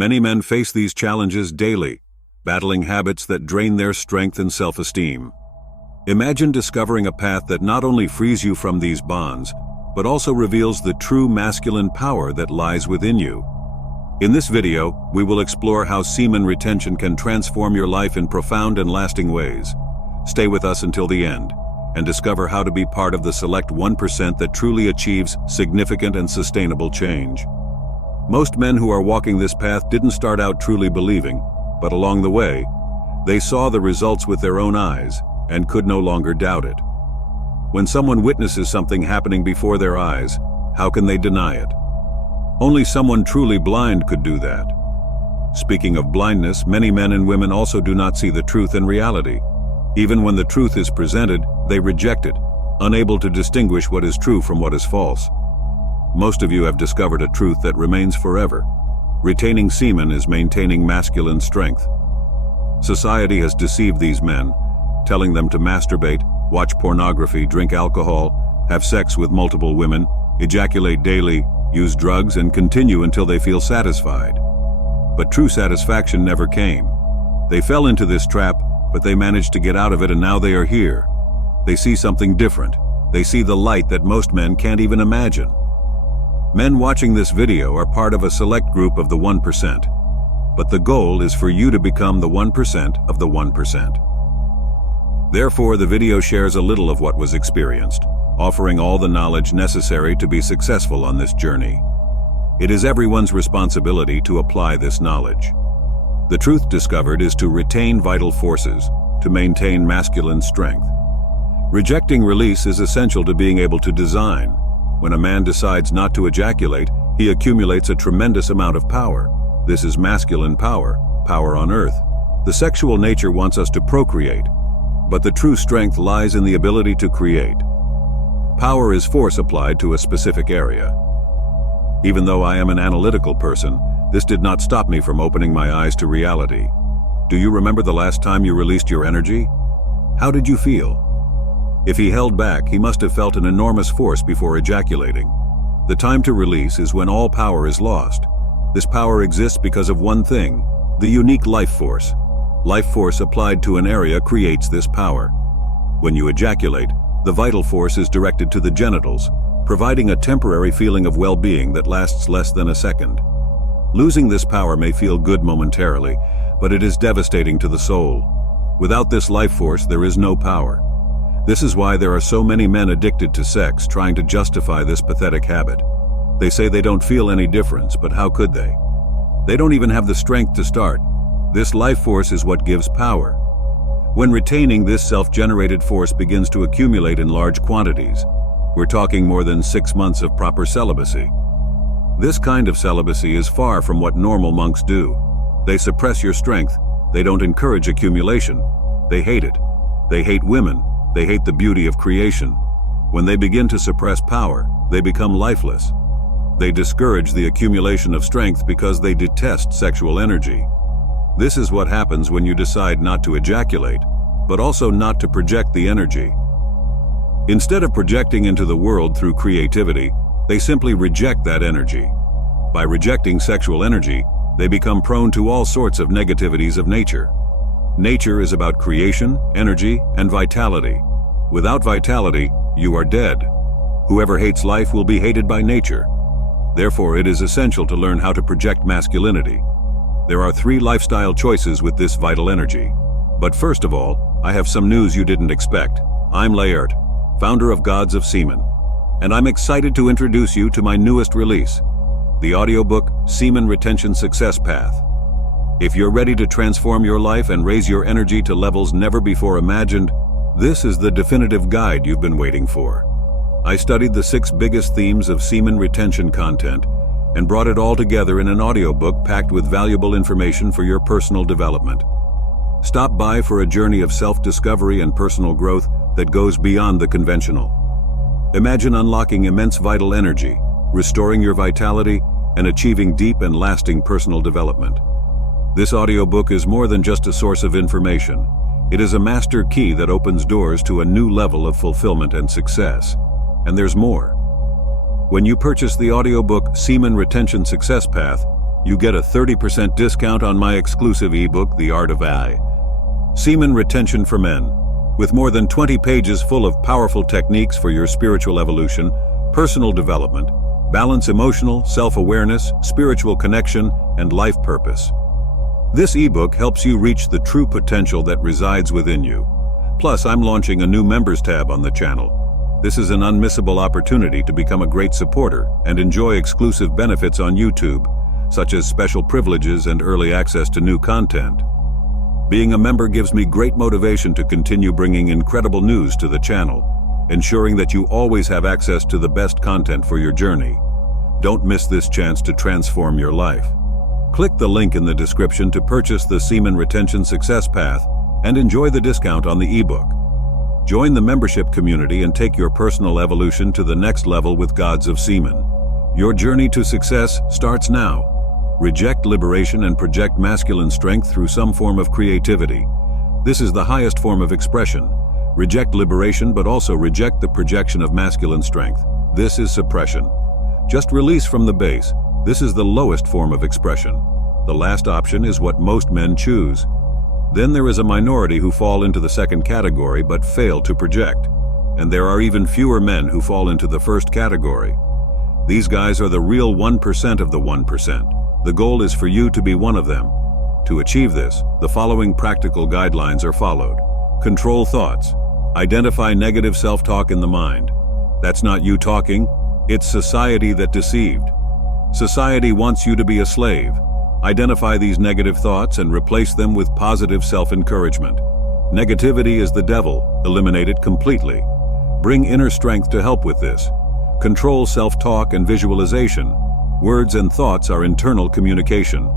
Many men face these challenges daily, battling habits that drain their strength and self-esteem. Imagine discovering a path that not only frees you from these bonds, but also reveals the true masculine power that lies within you. In this video, we will explore how semen retention can transform your life in profound and lasting ways. Stay with us until the end, and discover how to be part of the select 1% that truly achieves significant and sustainable change. Most men who are walking this path didn't start out truly believing, but along the way, they saw the results with their own eyes and could no longer doubt it. When someone witnesses something happening before their eyes, how can they deny it? Only someone truly blind could do that. Speaking of blindness, many men and women also do not see the truth in reality. Even when the truth is presented, they reject it, unable to distinguish what is true from what is false. Most of you have discovered a truth that remains forever. Retaining semen is maintaining masculine strength. Society has deceived these men, telling them to masturbate, watch pornography, drink alcohol, have sex with multiple women, ejaculate daily, use drugs, and continue until they feel satisfied. But true satisfaction never came. They fell into this trap, but they managed to get out of it, and now they are here. They see something different. They see the light that most men can't even imagine. Men watching this video are part of a select group of the 1%. But the goal is for you to become the 1% of the 1%. Therefore, the video shares a little of what was experienced, offering all the knowledge necessary to be successful on this journey. It is everyone's responsibility to apply this knowledge. The truth discovered is to retain vital forces, to maintain masculine strength. Rejecting release is essential to being able to design. When a man decides not to ejaculate, he accumulates a tremendous amount of power. This is masculine power, power on earth. The sexual nature wants us to procreate, but the true strength lies in the ability to create. Power is force applied to a specific area. Even though I am an analytical person, this did not stop me from opening my eyes to reality. Do you remember the last time you released your energy? How did you feel? If he held back, he must have felt an enormous force before ejaculating. The time to release is when all power is lost. This power exists because of one thing, the unique life force. Life force applied to an area creates this power. When you ejaculate, the vital force is directed to the genitals, providing a temporary feeling of well-being that lasts less than a second. Losing this power may feel good momentarily, but it is devastating to the soul. Without this life force, there is no power. This is why there are so many men addicted to sex, trying to justify this pathetic habit. They say they don't feel any difference, but how could they? They don't even have the strength to start. This life force is what gives power. When retaining, this self-generated force begins to accumulate in large quantities. We're talking more than 6 months of proper celibacy. This kind of celibacy is far from what normal monks do. They suppress your strength. They don't encourage accumulation. They hate it. They hate women. They hate the beauty of creation. When they begin to suppress power, they become lifeless. They discourage the accumulation of strength because they detest sexual energy. This is what happens when you decide not to ejaculate, but also not to project the energy. Instead of projecting into the world through creativity, they simply reject that energy. By rejecting sexual energy, they become prone to all sorts of negativities of nature. Nature is about creation, energy, and vitality. Without vitality, you are dead. Whoever hates life will be hated by nature. Therefore, it is essential to learn how to project masculinity. There are 3 lifestyle choices with this vital energy. But first of all, I have some news you didn't expect. I'm Layert, founder of Gods of Semen, and I'm excited to introduce you to my newest release, the audiobook Semen Retention Success Path. If you're ready to transform your life and raise your energy to levels never before imagined, this is the definitive guide you've been waiting for. I studied the 6 biggest themes of semen retention content and brought it all together in an audiobook packed with valuable information for your personal development. Stop by for a journey of self-discovery and personal growth that goes beyond the conventional. Imagine unlocking immense vital energy, restoring your vitality, and achieving deep and lasting personal development. This audiobook is more than just a source of information. It is a master key that opens doors to a new level of fulfillment and success. And there's more. When you purchase the audiobook Semen Retention Success Path, you get a 30% discount on my exclusive ebook, The Art of I. Semen Retention for Men. With more than 20 pages full of powerful techniques for your spiritual evolution, personal development, balance emotional, self-awareness, spiritual connection, and life purpose. This ebook helps you reach the true potential that resides within you. Plus, I'm launching a new members tab on the channel. This is an unmissable opportunity to become a great supporter and enjoy exclusive benefits on YouTube, such as special privileges and early access to new content. Being a member gives me great motivation to continue bringing incredible news to the channel, ensuring that you always have access to the best content for your journey. Don't miss this chance to transform your life. Click the link in the description to purchase the Semen Retention Success Path and enjoy the discount on the ebook. Join the membership community and take your personal evolution to the next level with Gods of Semen. Your journey to success starts now. Reject liberation and project masculine strength through some form of creativity. This is the highest form of expression. Reject liberation, but also reject the projection of masculine strength. This is suppression. Just release from the base. This is the lowest form of expression. The last option is what most men choose. Then there is a minority who fall into the second category but fail to project. And there are even fewer men who fall into the first category. These guys are the real 1% of the 1%. The goal is for you to be one of them. To achieve this, the following practical guidelines are followed. Control thoughts. Identify negative self-talk in the mind. That's not you talking, it's society that deceived. Society wants you to be a slave. Identify these negative thoughts and replace them with positive self-encouragement. Negativity is the devil. Eliminate it completely. Bring inner strength to help with this. Control self-talk and visualization. Words and thoughts are internal communication.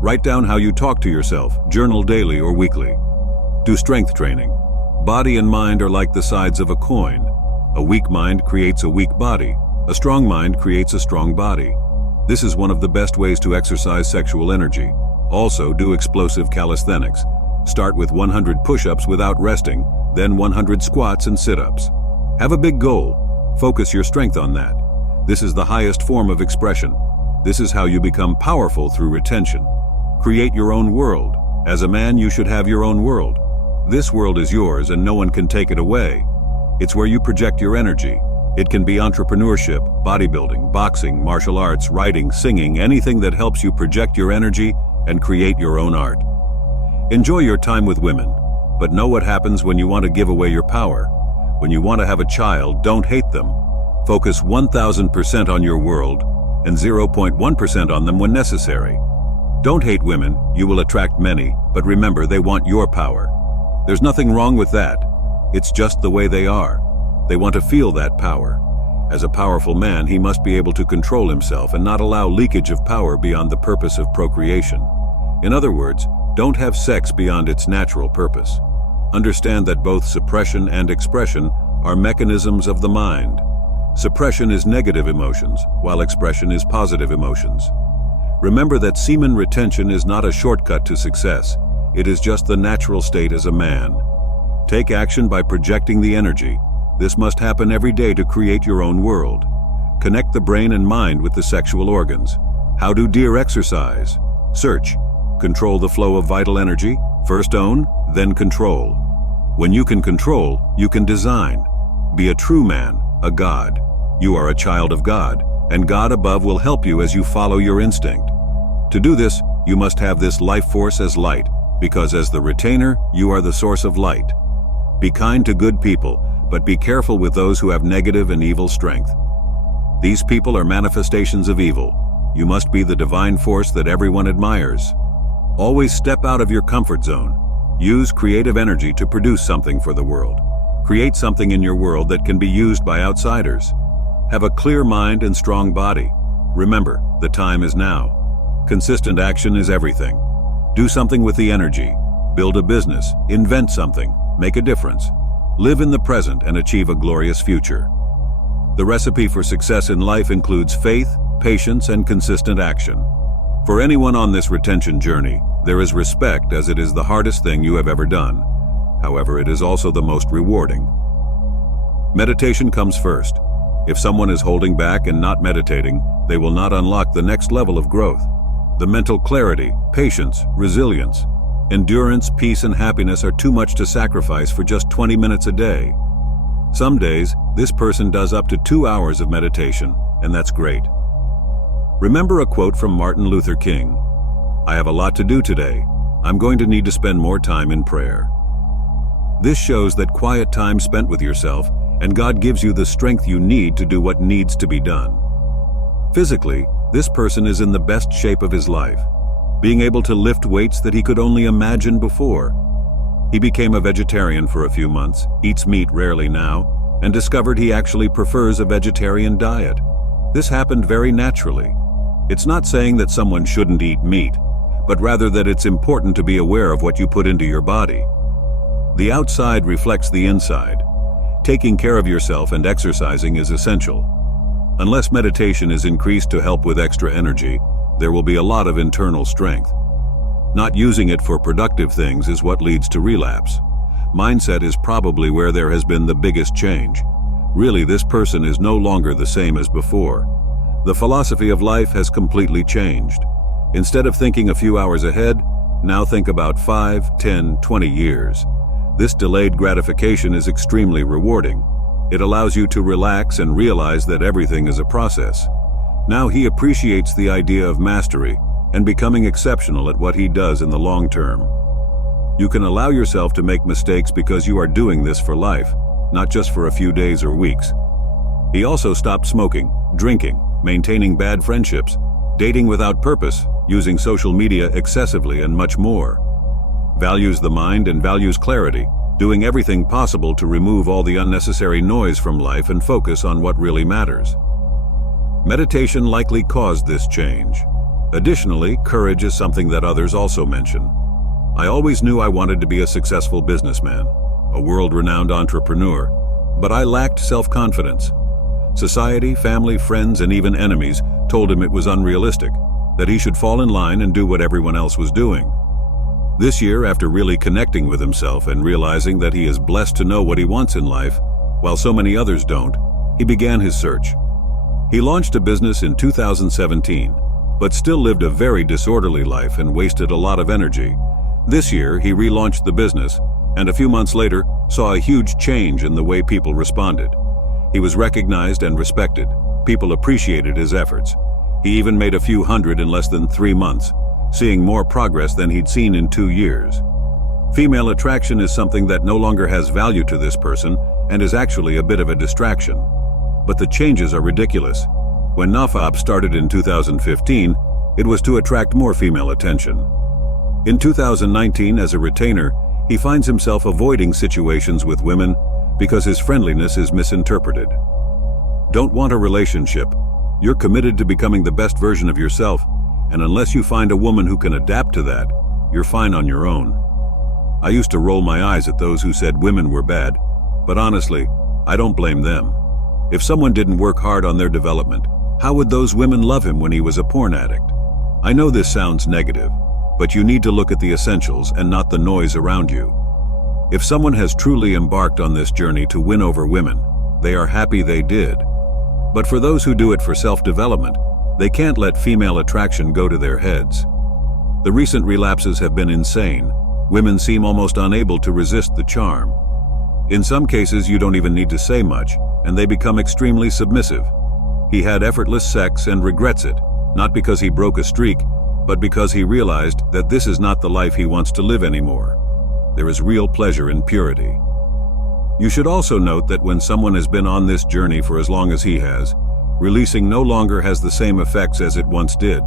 Write down how you talk to yourself, journal daily or weekly. Do strength training. Body and mind are like the sides of a coin. A weak mind creates a weak body. A strong mind creates a strong body. This is one of the best ways to exercise sexual energy. Also, do explosive calisthenics. Start with 100 push-ups without resting, then 100 squats and sit-ups. Have a big goal. Focus your strength on that. This is the highest form of expression. This is how you become powerful through retention. Create your own world. As a man, you should have your own world. This world is yours and no one can take it away. It's where you project your energy. It can be entrepreneurship, bodybuilding, boxing, martial arts, writing, singing, anything that helps you project your energy and create your own art. Enjoy your time with women, but know what happens when you want to give away your power. When you want to have a child, don't hate them. Focus 1000% on your world and 0.1% on them when necessary. Don't hate women, you will attract many, but remember they want your power. There's nothing wrong with that. It's just the way they are. They want to feel that power. As a powerful man, he must be able to control himself and not allow leakage of power beyond the purpose of procreation. In other words, don't have sex beyond its natural purpose. Understand that both suppression and expression are mechanisms of the mind. Suppression is negative emotions, while expression is positive emotions. Remember that semen retention is not a shortcut to success. It is just the natural state as a man. Take action by projecting the energy. This must happen every day to create your own world. Connect the brain and mind with the sexual organs. How do deer exercise? Search. Control the flow of vital energy. First own, then control. When you can control, you can design. Be a true man, a god. You are a child of God, and God above will help you as you follow your instinct. To do this, you must have this life force as light, because as the retainer, you are the source of light. Be kind to good people, but be careful with those who have negative and evil strength. These people are manifestations of evil. You must be the divine force that everyone admires. Always step out of your comfort zone. Use creative energy to produce something for the world. Create something in your world that can be used by outsiders. Have a clear mind and strong body. Remember, the time is now. Consistent action is everything. Do something with the energy. Build a business, invent something, make a difference. Live in the present and achieve a glorious future. The recipe for success in life includes faith, patience, and consistent action. For anyone on this retention journey, there is respect, as it is the hardest thing you have ever done. However, it is also the most rewarding. Meditation comes first. If someone is holding back and not meditating, they will not unlock the next level of growth. The mental clarity, patience, resilience, endurance, peace, and happiness are too much to sacrifice for just 20 minutes a day. Some days, this person does up to 2 hours of meditation, and that's great. Remember a quote from Martin Luther King: "I have a lot to do today. I'm going to need to spend more time in prayer." This shows that quiet time spent with yourself, and God gives you the strength you need to do what needs to be done. Physically, this person is in the best shape of his life, being able to lift weights that he could only imagine before. He became a vegetarian for a few months, eats meat rarely now, and discovered he actually prefers a vegetarian diet. This happened very naturally. It's not saying that someone shouldn't eat meat, but rather that it's important to be aware of what you put into your body. The outside reflects the inside. Taking care of yourself and exercising is essential. Unless meditation is increased to help with extra energy, there will be a lot of internal strength. Not using it for productive things is what leads to relapse. Mindset is probably where there has been the biggest change. Really, this person is no longer the same as before. The philosophy of life has completely changed. Instead of thinking a few hours ahead, now think about 5, 10, 20 years. This delayed gratification is extremely rewarding. It allows you to relax and realize that everything is a process. Now he appreciates the idea of mastery and becoming exceptional at what he does in the long term. You can allow yourself to make mistakes because you are doing this for life, not just for a few days or weeks. He also stopped smoking, drinking, maintaining bad friendships, dating without purpose, using social media excessively, and much more. Values the mind and values clarity, doing everything possible to remove all the unnecessary noise from life and focus on what really matters. Meditation likely caused this change. Additionally, courage is something that others also mention. I always knew I wanted to be a successful businessman, a world-renowned entrepreneur, but I lacked self-confidence. Society, family, friends, and even enemies told him it was unrealistic, that he should fall in line and do what everyone else was doing. This year, after really connecting with himself and realizing that he is blessed to know what he wants in life, while so many others don't, he began his search. He launched a business in 2017, but still lived a very disorderly life and wasted a lot of energy. This year, he relaunched the business, and a few months later, saw a huge change in the way people responded. He was recognized and respected. People appreciated his efforts. He even made a few hundred in less than 3 months, seeing more progress than he'd seen in 2 years. Female attraction is something that no longer has value to this person and is actually a bit of a distraction. But the changes are ridiculous. When Nafab started in 2015, it was to attract more female attention. In 2019, as a retainer, he finds himself avoiding situations with women because his friendliness is misinterpreted. Don't want a relationship. You're committed to becoming the best version of yourself, and unless you find a woman who can adapt to that, you're fine on your own. I used to roll my eyes at those who said women were bad, but honestly, I don't blame them. If someone didn't work hard on their development, how would those women love him when he was a porn addict? I know this sounds negative, but you need to look at the essentials and not the noise around you. If someone has truly embarked on this journey to win over women, they are happy they did. But for those who do it for self-development, they can't let female attraction go to their heads. The recent relapses have been insane. Women seem almost unable to resist the charm. In some cases, you don't even need to say much, and they become extremely submissive. He had effortless sex and regrets it, not because he broke a streak, but because he realized that this is not the life he wants to live anymore. There is real pleasure in purity. You should also note that when someone has been on this journey for as long as he has, releasing no longer has the same effects as it once did.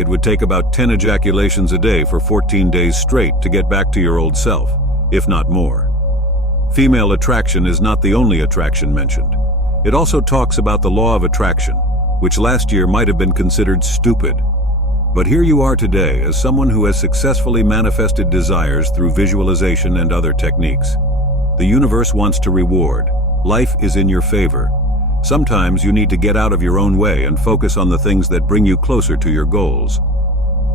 It would take about 10 ejaculations a day for 14 days straight to get back to your old self, if not more. Female attraction is not the only attraction mentioned. It also talks about the law of attraction, which last year might have been considered stupid. But here you are today as someone who has successfully manifested desires through visualization and other techniques. The universe wants to reward. Life is in your favor. Sometimes you need to get out of your own way and focus on the things that bring you closer to your goals.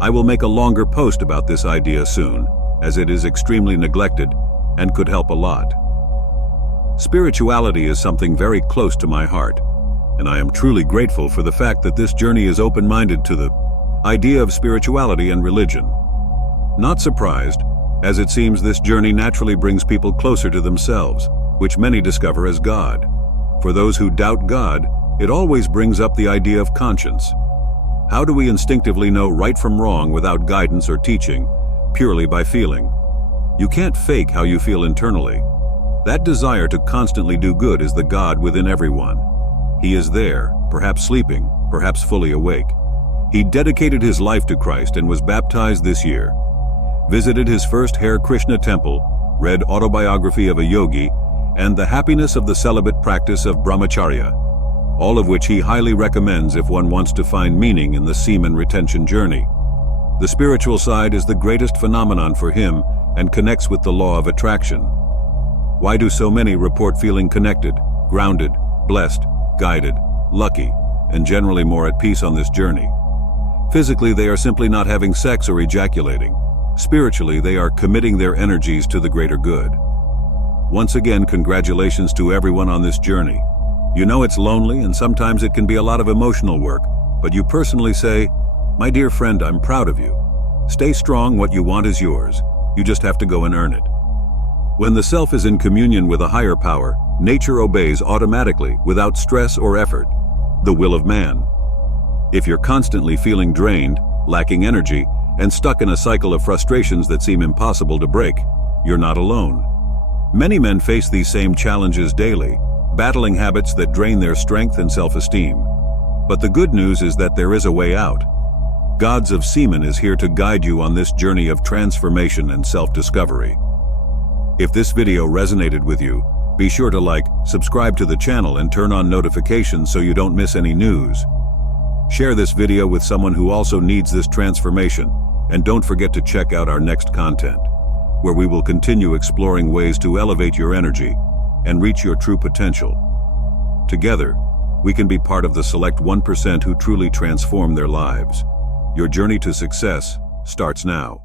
I will make a longer post about this idea soon, as it is extremely neglected and could help a lot. Spirituality is something very close to my heart, and I am truly grateful for the fact that this journey is open-minded to the idea of spirituality and religion. Not surprised, as it seems this journey naturally brings people closer to themselves, which many discover as God. For those who doubt God, it always brings up the idea of conscience. How do we instinctively know right from wrong without guidance or teaching, purely by feeling? You can't fake how you feel internally. That desire to constantly do good is the God within everyone. He is there, perhaps sleeping, perhaps fully awake. He dedicated his life to Christ and was baptized this year, visited his first Hare Krishna temple, read Autobiography of a Yogi, and The Happiness of the Celibate Practice of Brahmacharya, all of which he highly recommends if one wants to find meaning in the semen retention journey. The spiritual side is the greatest phenomenon for him and connects with the law of attraction. Why do so many report feeling connected, grounded, blessed, guided, lucky, and generally more at peace on this journey? Physically, they are simply not having sex or ejaculating. Spiritually, they are committing their energies to the greater good. Once again, congratulations to everyone on this journey. You know it's lonely and sometimes it can be a lot of emotional work, but you personally say, "My dear friend, I'm proud of you. Stay strong, what you want is yours. You just have to go and earn it." When the self is in communion with a higher power, nature obeys automatically without stress or effort, the will of man. If you're constantly feeling drained, lacking energy, and stuck in a cycle of frustrations that seem impossible to break, you're not alone. Many men face these same challenges daily, battling habits that drain their strength and self-esteem. But the good news is that there is a way out. Gods of Semen is here to guide you on this journey of transformation and self-discovery. If this video resonated with you, be sure to like, subscribe to the channel and turn on notifications so you don't miss any news. Share this video with someone who also needs this transformation, and don't forget to check out our next content, where we will continue exploring ways to elevate your energy and reach your true potential. Together, we can be part of the select 1% who truly transform their lives. Your journey to success starts now.